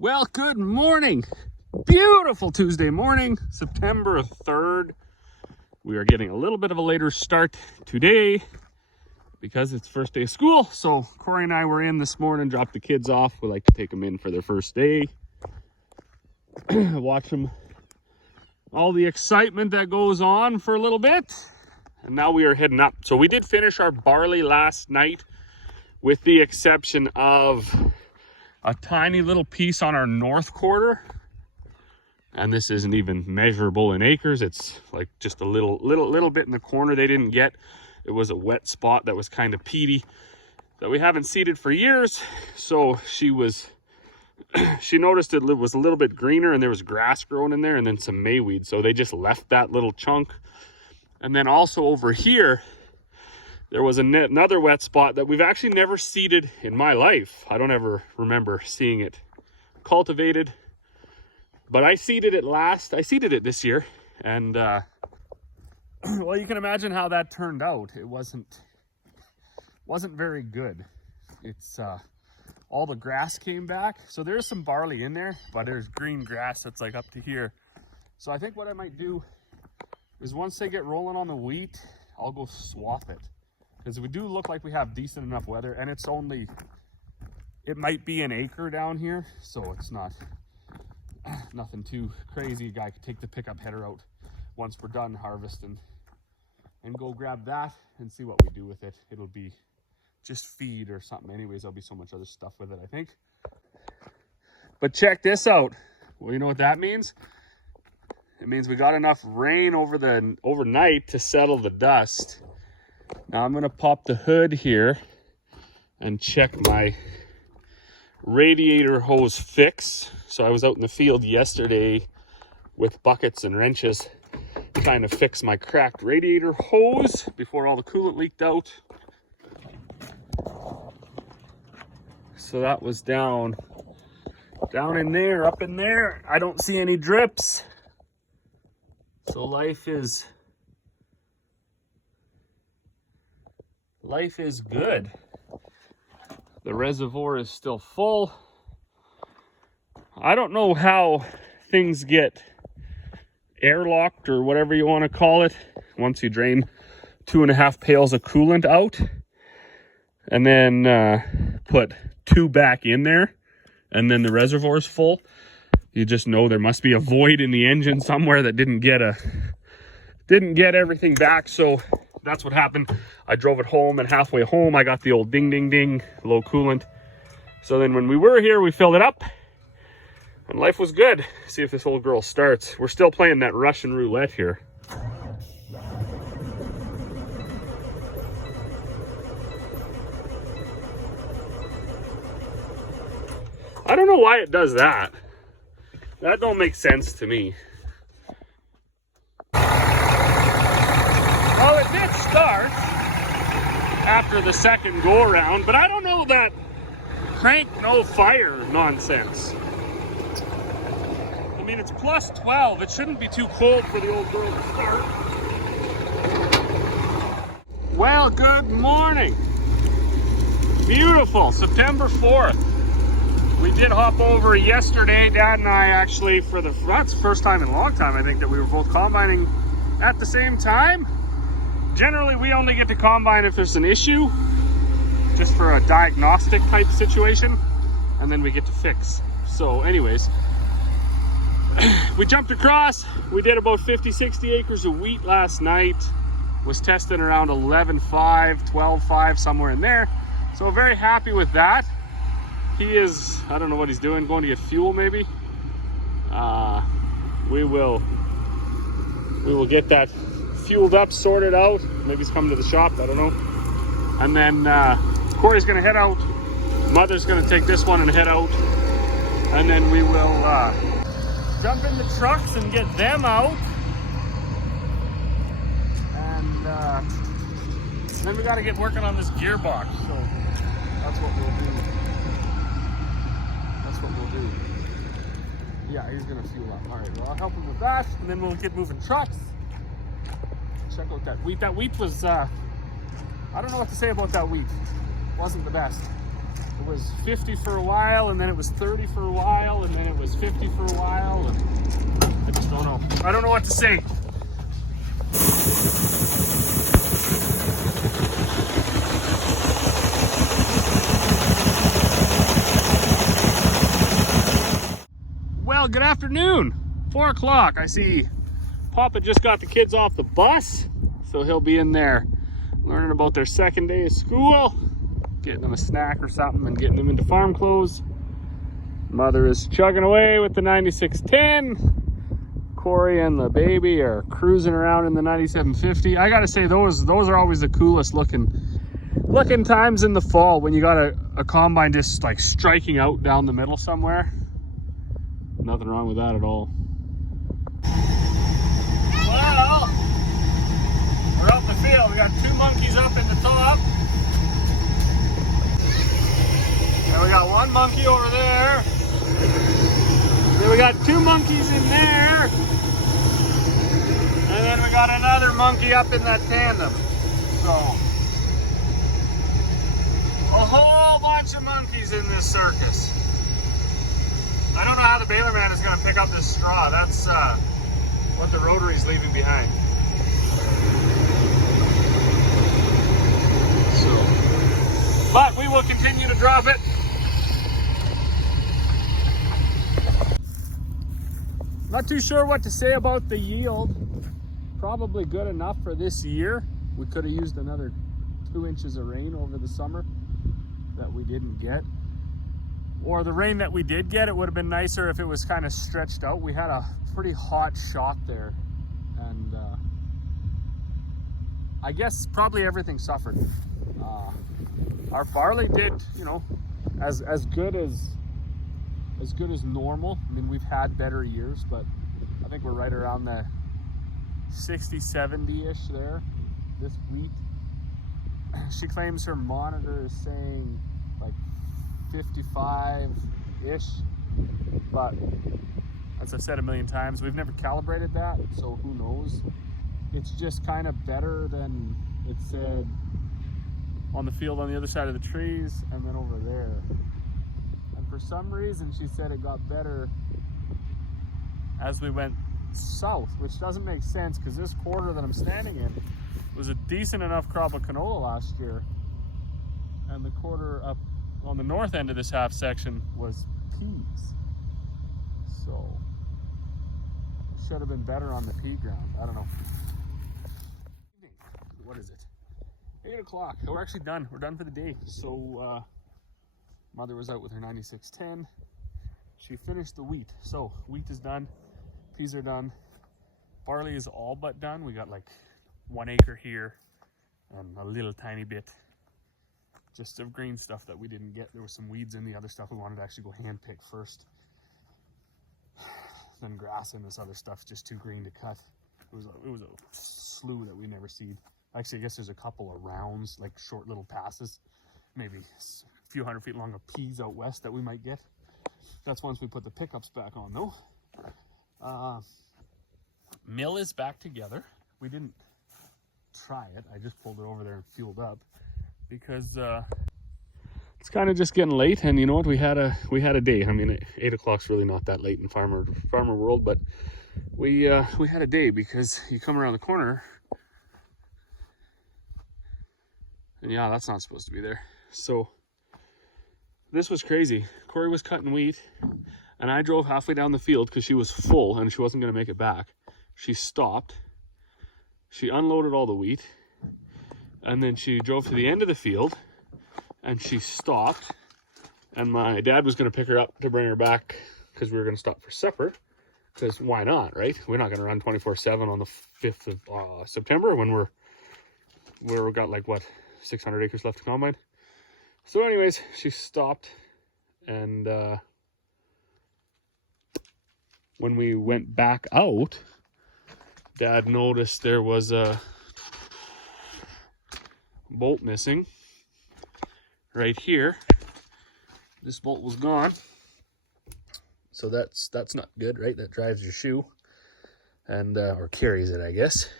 Well, good morning. Beautiful Tuesday morning, September 3rd. We are getting a little bit of a later start today because it's first day of school. So Corey and I were in this morning, dropped the kids off. We like to take them in for their first day. Watch them, all the excitement that goes on for a little bit. And now we are heading up. So we did finish our barley last night with the exception of a tiny little piece on our north quarter, and this isn't even measurable in acres. It's like just a little bit in the corner they didn't get. It was a wet spot that was kind of peaty that we haven't seeded for years. So she noticed it was a little bit greener and there was grass growing in there and then some mayweed. So they just left that little chunk. And then also over here, there was another wet spot that we've actually never seeded in my life. I don't ever remember seeing it cultivated, but I seeded it this year. And well, you can imagine how that turned out. It wasn't very good. It's all the grass came back. So there's some barley in there, but there's green grass that's like up to here. So I think what I might do is once they get rolling on the wheat, I'll go swath it. Because we do look like we have decent enough weather, and it might be an acre down here, so it's not nothing too crazy. A guy could take the pickup header out once we're done harvesting and go grab that and see what we do with it. It'll be just feed or something. Anyways, there'll be so much other stuff with it, I think. But check this out. Well, you know what that means? It means we got enough rain overnight to settle the dust. Now I'm going to pop the hood here and check my radiator hose fix. So I was out in the field yesterday with buckets and wrenches trying to fix my cracked radiator hose before all the coolant leaked out. So that was down in there, up in there. I don't see any drips. So life is good. The reservoir is still full. I don't know how things get airlocked or whatever you want to call it once you drain 2.5 pails of coolant out and then put 2 back in there and then the reservoir is full. You just know there must be a void in the engine somewhere that didn't get everything back. So that's what happened. I drove it home, and halfway home, I got the old ding, ding, ding, low coolant. So then when we were here, we filled it up, and life was good. See if this old girl starts. We're still playing that Russian roulette here. I don't know why it does that. That don't make sense to me. Well, it did start after the second go around, but I don't know that crank no fire nonsense. I mean, it's plus 12. It shouldn't be too cold for the old girl to start. Well, good morning. Beautiful, September 4th. We did hop over yesterday, Dad and I actually, that's the first time in a long time, I think, that we were both combining at the same time. Generally, we only get to combine if there's an issue, just for a diagnostic type situation, and then we get to fix. So anyways, we jumped across. We did about 50-60 acres of wheat last night. Was testing around 11.5, 12.5, somewhere in there. So very happy with that. He is, I don't know what he's doing, going to get fuel maybe. We will get that fueled up, sorted out. Maybe he's coming to the shop, I don't know. And then Corey's gonna head out. Mother's gonna take this one and head out. And then we will jump in the trucks and get them out. And then we gotta get working on this gearbox. So that's what we'll do. Yeah, he's gonna fuel up. All right, well, I'll help him with that, and then we'll get moving trucks. Check out that wheat. That wheat was, I don't know what to say about that wheat. Wasn't the best. It was 50 for a while, and then it was 30 for a while, and then it was 50 for a while, and I just don't know. I don't know what to say. Well, good afternoon. 4 o'clock. I see Papa just got the kids off the bus, so he'll be in there learning about their second day of school, getting them a snack or something and getting them into farm clothes. Mother is chugging away with the 9610. Corey and the baby are cruising around in the 9750. I gotta say, those are always the coolest looking times in the fall, when you got a combine just like striking out down the middle somewhere. Nothing wrong with that at all. Well, we're up the field. We got 2 monkeys up in the top. And we got 1 monkey over there. Then we got 2 monkeys in there. And then we got another monkey up in that tandem. So, a whole bunch of monkeys in this circus. I don't know how the baler man is going to pick up this straw. That's what the rotary's leaving behind. So, but we will continue to drop it. Not too sure what to say about the yield. Probably good enough for this year. We could have used another 2 inches of rain over the summer that we didn't get. Or the rain that we did get, it would have been nicer if it was kind of stretched out. We had a pretty hot shot there, and I guess probably everything suffered. Our barley did, you know, as good as normal. I mean, we've had better years, but I think we're right around the 60-70-ish there this week. She claims her monitor is saying like 55-ish, but as I've said a million times, we've never calibrated that, so who knows. It's just kind of better than it said on the field on the other side of the trees and then over there. And for some reason she said it got better as we went south, which doesn't make sense, because this quarter that I'm standing in was a decent enough crop of canola last year, and the quarter up on the north end of this half section was peas. So should have been better on the pea ground. I don't know. What is it? 8 o'clock. We're actually done. We're done for the day. So Mother was out with her 9610. She finished the wheat. So wheat is done. Peas are done. Barley is all but done. We got like 1 acre here and a little tiny bit just of green stuff that we didn't get. There was some weeds in the other stuff we wanted to actually go hand pick first. Then grass and this other stuff just too green to cut. It was a slew that we never seed. Actually, I guess there's a couple of rounds, like short little passes, maybe a few 100 feet long of peas out west that we might get. That's once we put the pickups back on though. Mill is back together. We didn't try it. I just pulled it over there and fueled up because it's kind of just getting late, and you know what? We had a day. I mean, 8 o'clock's really not that late in farmer world, but we had a day, because you come around the corner and yeah, that's not supposed to be there. So this was crazy. Corey was cutting wheat and I drove halfway down the field because she was full and she wasn't going to make it back. She stopped, she unloaded all the wheat, and then she drove to the end of the field and she stopped, and my dad was going to pick her up to bring her back because we were going to stop for supper, because why not, right? We're not going to run 24/7 on the 5th of September when we've got like what, 600 acres left to combine. So anyways, she stopped, and when we went back out, Dad noticed there was a bolt missing right here. This bolt was gone, so that's not good, right? That drives your shoe, and or carries it, I guess.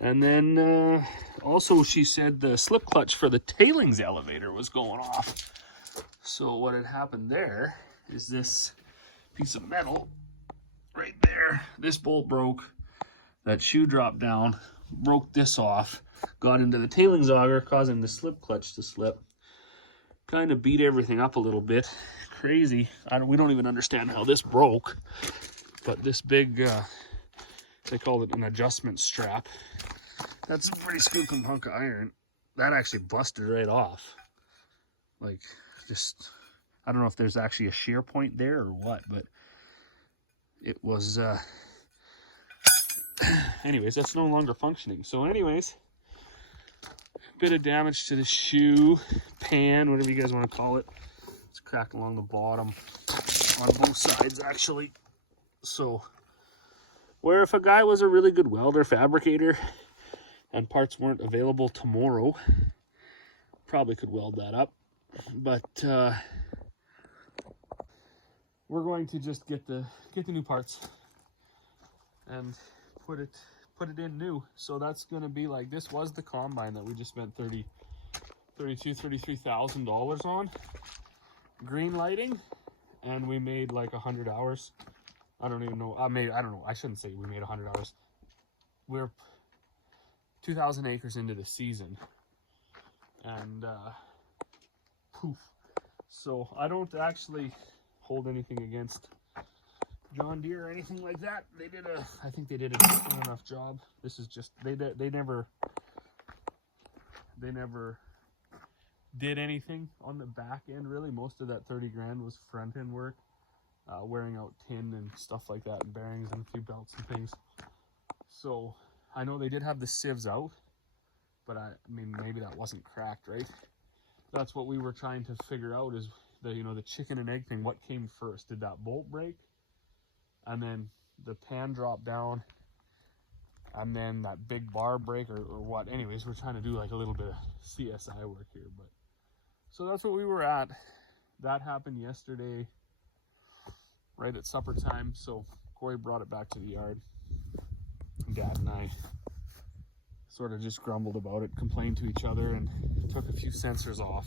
And then also she said the slip clutch for the tailings elevator was going off. So what had happened there is this piece of metal right there, this bolt broke, that shoe dropped down, broke this off, got into the tailings auger, causing the slip clutch to slip. Kind of beat everything up a little bit. Crazy. We don't even understand how this broke, but this big, they call it an adjustment strap. That's a pretty squeaking hunk of iron. That actually busted right off. Like, just, I don't know if there's actually a shear point there or what, but it was, anyways, that's no longer functioning. So anyways, bit of damage to the shoe, pan, whatever you guys want to call it. It's cracked along the bottom on both sides, actually. So, where if a guy was a really good welder, fabricator, and parts weren't available tomorrow, probably could weld that up. But we're going to just get the new parts and put it in new. So that's going to be like, this was the combine that we just spent $33,000 on, green lighting, and we made like 100 hours. I don't even know. I don't know. I shouldn't say we made 100 hours. We're 2,000 acres into the season, and poof. So I don't actually hold anything against John Deere or anything like that. I think they did a decent enough job. This is just, they never did anything on the back end, really. Most of that 30 grand was front end work, wearing out tin and stuff like that, and bearings and a few belts and things. So I know they did have the sieves out, but I mean, maybe that wasn't cracked, right? That's what we were trying to figure out, is the chicken and egg thing. What came first? Did that bolt break, and then the pan drop down, and then that big bar break, or what? Anyways, we're trying to do like a little bit of CSI work here. But so that's what we were at. That happened yesterday, right at supper time. So Corey brought it back to the yard. Dad and I sort of just grumbled about it, complained to each other, and took a few sensors off.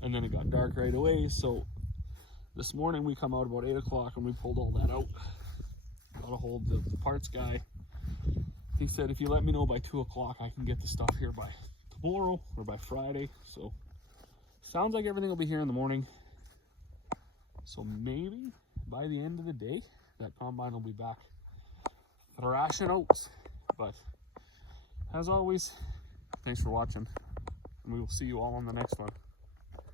And then it got dark right away. So this morning we come out about 8 o'clock and we pulled all that out. Got a hold of the parts guy. He said, if you let me know by 2 o'clock, I can get the stuff here by tomorrow or by Friday. So sounds like everything will be here in the morning. So maybe by the end of the day, that combine will be back thrashing oats. But as always, thanks for watching, and we will see you all on the next one.